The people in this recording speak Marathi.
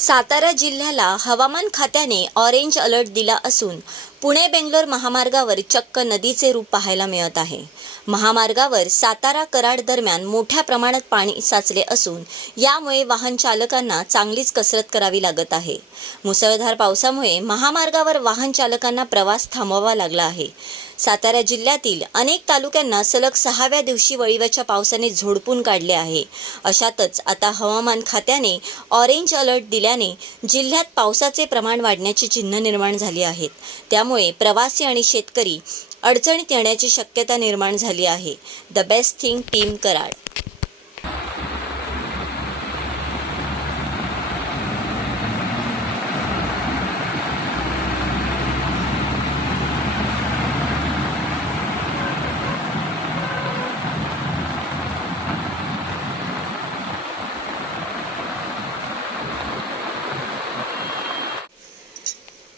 सातारा जिल्ह्याला हवामान खात्याने ऑरेंज अलर्ट दिला असून पुणे बेंगलोर महामार्गावर चक्क नदीचे रूप पाहायला मिळत आहे. महामार्गावर सातारा कराड दरम्यान मोठ्या प्रमाणात पाणी साचले असून यामुळे वाहन चालकांना चांगलीच कसरत करावी लागत आहे. मुसळधार पावसामुळे महामार्गावर वाहन चालकांना प्रवास थांबवावा लागला आहे. सातारा जिल्ह्यातील अनेक तालुक्यांना सलग सहाव्या दिवशी वळीवाच्या पावसाने झोडपून काढले आहे. अशातच आता हवामान खात्याने ऑरेंज अलर्ट दिल्याने जिल्ह्यात पावसाचे प्रमाण वाढण्याची चिन्ह निर्माण झाली आहेत. त्यामुळे प्रवासी आणि शेतकरी अडचणीत येण्याची शक्यता निर्माण झाली आहे. The best thing team Karad.